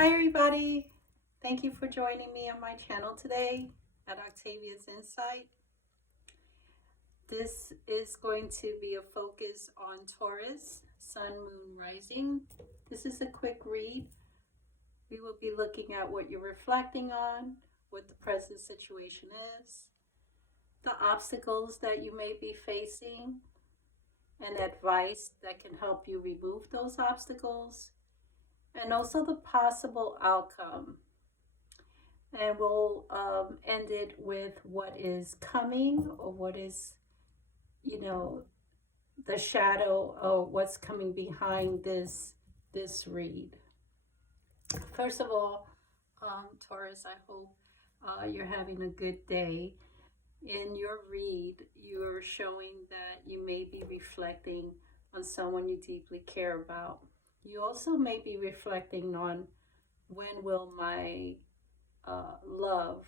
Hi everybody, thank you for joining me on my channel today at Octavia's Insight. This is going to be a focus on Taurus, Sun, Moon, Rising. This is a quick read. We will be looking at what you're reflecting on, what the present situation is, the obstacles that you may be facing, and advice that can help you remove those obstacles, and also the possible outcome. And we'll end it with what is coming, or what is, the shadow of what's coming behind this read. First of all, Taurus, I hope you're having a good day. In your read, you're showing that you may be reflecting on someone you deeply care about. You also may be reflecting on, when will my love,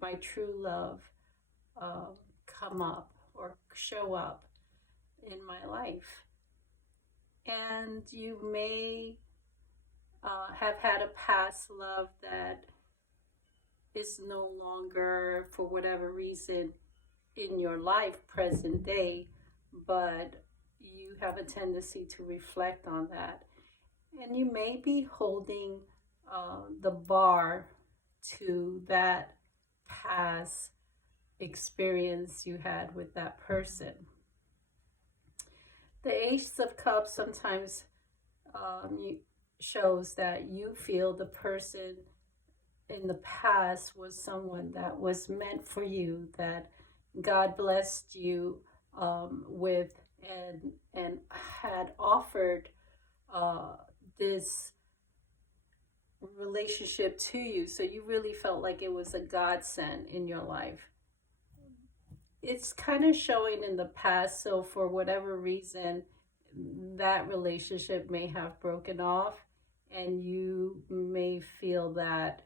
my true love, come up or show up in my life. And you may have had a past love that is no longer, for whatever reason, in your life present day, but you have a tendency to reflect on that. And you may be holding the bar to that past experience you had with that person. The Ace of Cups sometimes shows that you feel the person in the past was someone that was meant for you, that God blessed you with, and had offered this relationship to you. So you really felt like it was a godsend in your life. It's kind of showing in the past, so for whatever reason, that relationship may have broken off, and you may feel that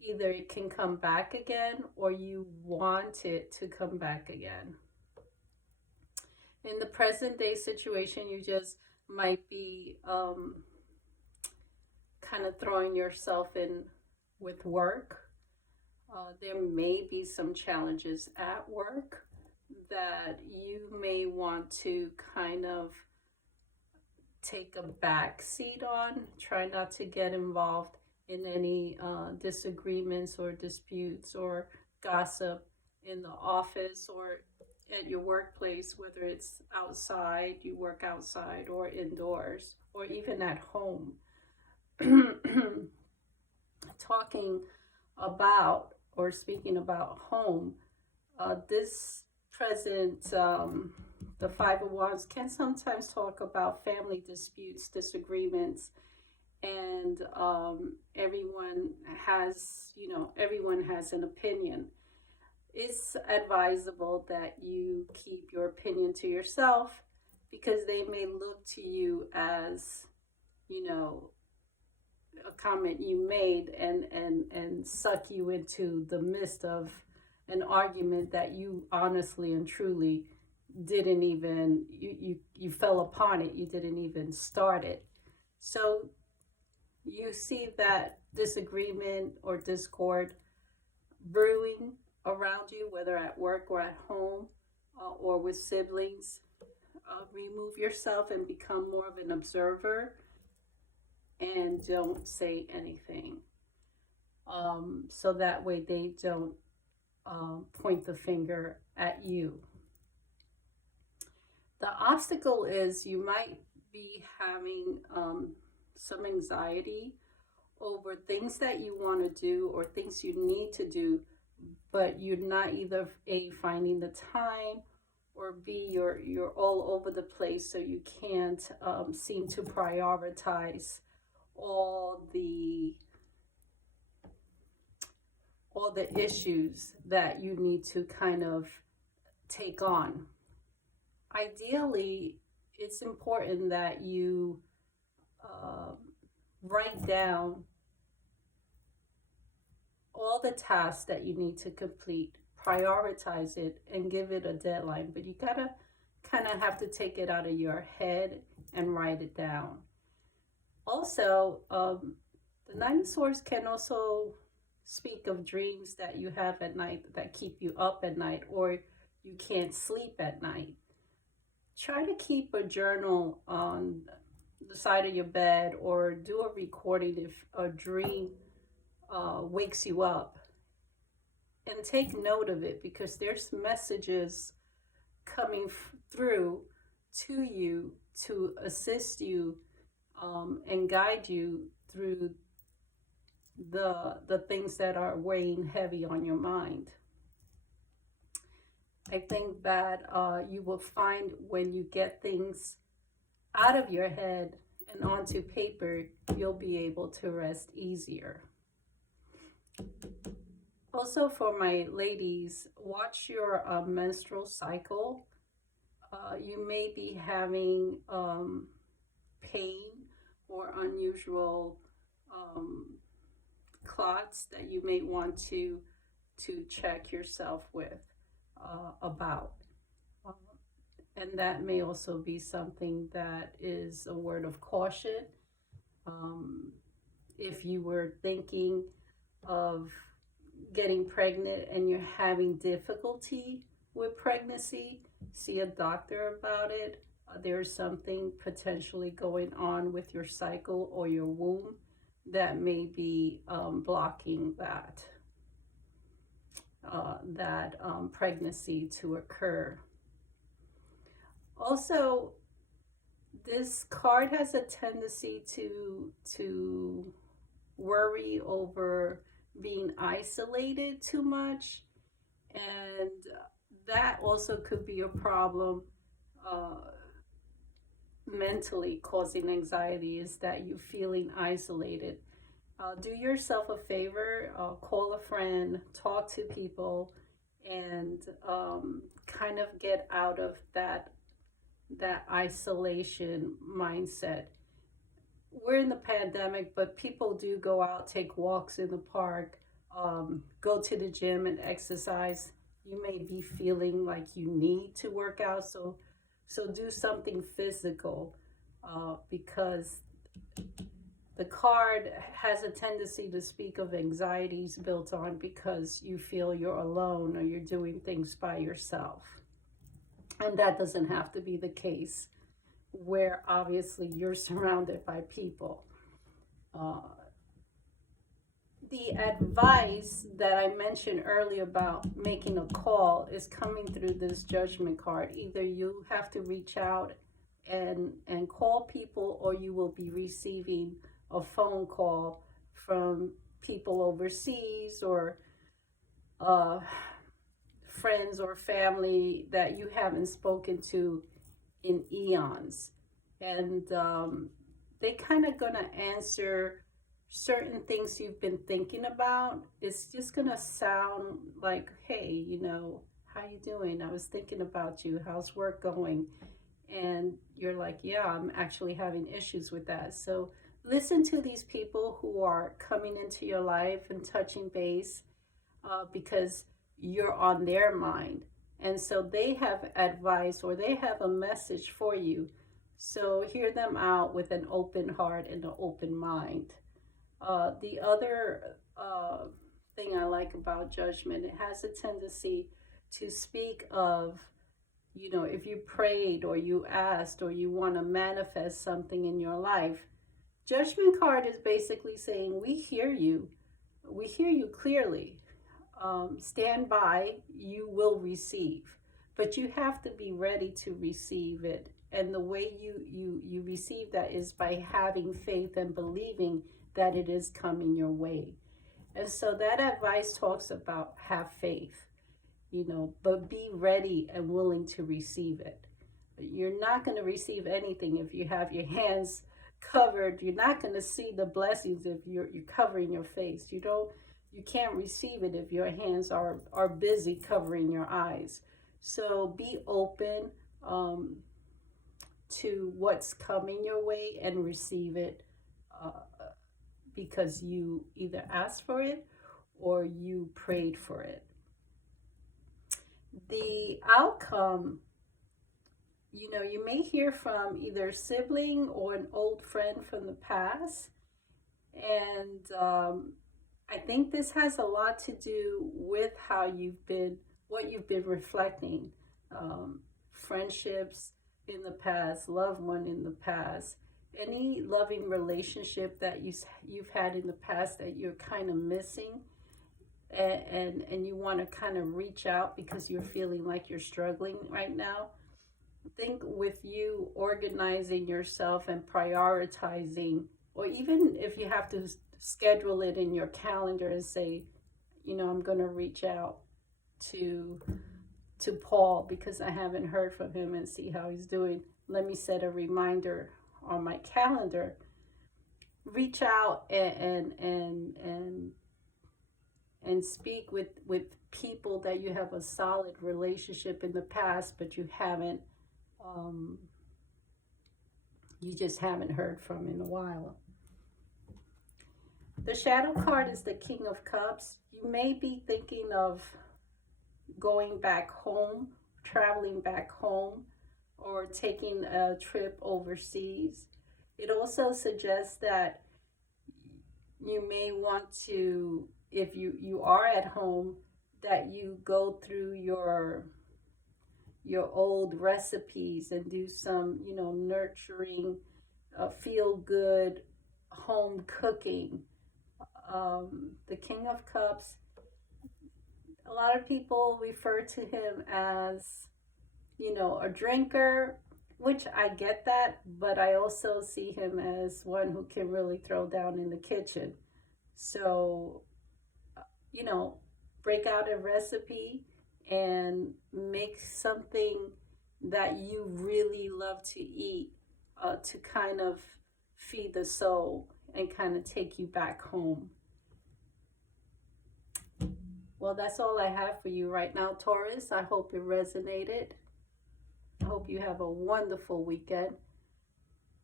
either it can come back again, or you want it to come back again. In the present day situation, you just might be kind of throwing yourself in with work. There may be some challenges at work that you may want to kind of take a back seat on. Try not to get involved in any disagreements or disputes or gossip in the office or at your workplace, whether it's outside, you work outside, or indoors, or even at home. Talking about, or speaking about home, this present, the Five of Wands can sometimes talk about family disputes, disagreements, and everyone has an opinion. It's advisable that you keep your opinion to yourself, because they may look to you as, a comment you made, and suck you into the midst of an argument that you honestly and truly didn't even, you fell upon it, you didn't even start it. So you see that disagreement or discord brewing around you, whether at work or at home, or with siblings. Remove yourself and become more of an observer, and don't say anything, so that way they don't point the finger at you. The obstacle is you might be having some anxiety over things that you want to do or things you need to do, but you're not either A, finding the time, or B, you're all over the place, so you can't seem to prioritize all the issues that you need to kind of take on. Ideally, it's important that you write down all the tasks that you need to complete, prioritize it, and give it a deadline. But you gotta kind of have to take it out of your head and write it down. Also, The Nine of Swords can also speak of dreams that you have at night that keep you up at night, or you can't sleep at night. Try to keep a journal on the side of your bed, or do a recording if a dream wakes you up, and take note of it, because there's messages coming through to you to assist you and guide you through the things that are weighing heavy on your mind. I think that you will find when you get things out of your head and onto paper, you'll be able to rest easier. Also, for my ladies, watch your menstrual cycle. You may be having pain or unusual clots that you may want to check yourself with about. And that may also be something that is a word of caution. If you were thinking of getting pregnant and you're having difficulty with pregnancy, see a doctor about it. There's something potentially going on with your cycle or your womb that may be blocking that pregnancy to occur. Also, this card has a tendency to worry over being isolated too much, and that also could be a problem mentally, causing anxiety, is that you feeling isolated. Do yourself a favor, call a friend, talk to people, and kind of get out of that isolation mindset. We're in the pandemic, but people do go out, take walks in the park, go to the gym and exercise. You may be feeling like you need to work out, so do something physical, because the card has a tendency to speak of anxieties built on because you feel you're alone or you're doing things by yourself. And that doesn't have to be the case, where obviously you're surrounded by people. The advice that I mentioned earlier about making a call is coming through this Judgment card. Either you have to reach out and call people, or you will be receiving a phone call from people overseas, or friends or family that you haven't spoken to in eons. And they kind of gonna answer certain things you've been thinking about. It's just gonna sound like, hey, how you doing? I was thinking about you. How's work going? And you're like, yeah, I'm actually having issues with that. So listen to these people who are coming into your life and touching base, because you're on their mind. And so they have advice, or they have a message for you. So hear them out with an open heart and an open mind. The other thing I like about Judgment, it has a tendency to speak of, if you prayed or you asked or you want to manifest something in your life. Judgment card is basically saying, we hear you. We hear you clearly. Stand by, you will receive. But you have to be ready to receive it. And the way you receive that is by having faith and believing that it is coming your way. And so that advice talks about have faith, but be ready and willing to receive it. You're not going to receive anything if you have your hands covered. You're not going to see the blessings if you're covering your face. You can't receive it if your hands are busy covering your eyes. So be open to what's coming your way and receive it, because you either asked for it or you prayed for it. The outcome, you may hear from either a sibling or an old friend from the past, And I think this has a lot to do with how what you've been reflecting. Friendships in the past, loved one in the past, any loving relationship that you've had in the past that you're kind of missing, and you want to kind of reach out because you're feeling like you're struggling right now. Think with you organizing yourself and prioritizing, or even if you have to schedule it in your calendar and say, I'm going to reach out to Paul because I haven't heard from him and see how he's doing. Let me set a reminder on my calendar. Reach out and speak with people that you have a solid relationship in the past, but um, you just haven't heard from in a while. The shadow card is the King of Cups. You may be thinking of going back home, traveling back home, or taking a trip overseas. It also suggests that you may want to, if you are at home, that you go through your old recipes and do some, nurturing, feel good home cooking. The King of Cups, a lot of people refer to him as, a drinker, which I get that, but I also see him as one who can really throw down in the kitchen. So, you know, break out a recipe and make something that you really love to eat, to kind of feed the soul and kind of take you back home. Well, that's all I have for you right now, Taurus. I hope it resonated. I hope you have a wonderful weekend.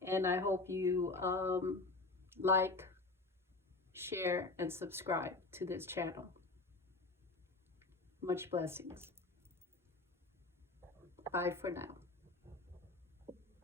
And I hope you like, share, and subscribe to this channel. Much blessings. Bye for now.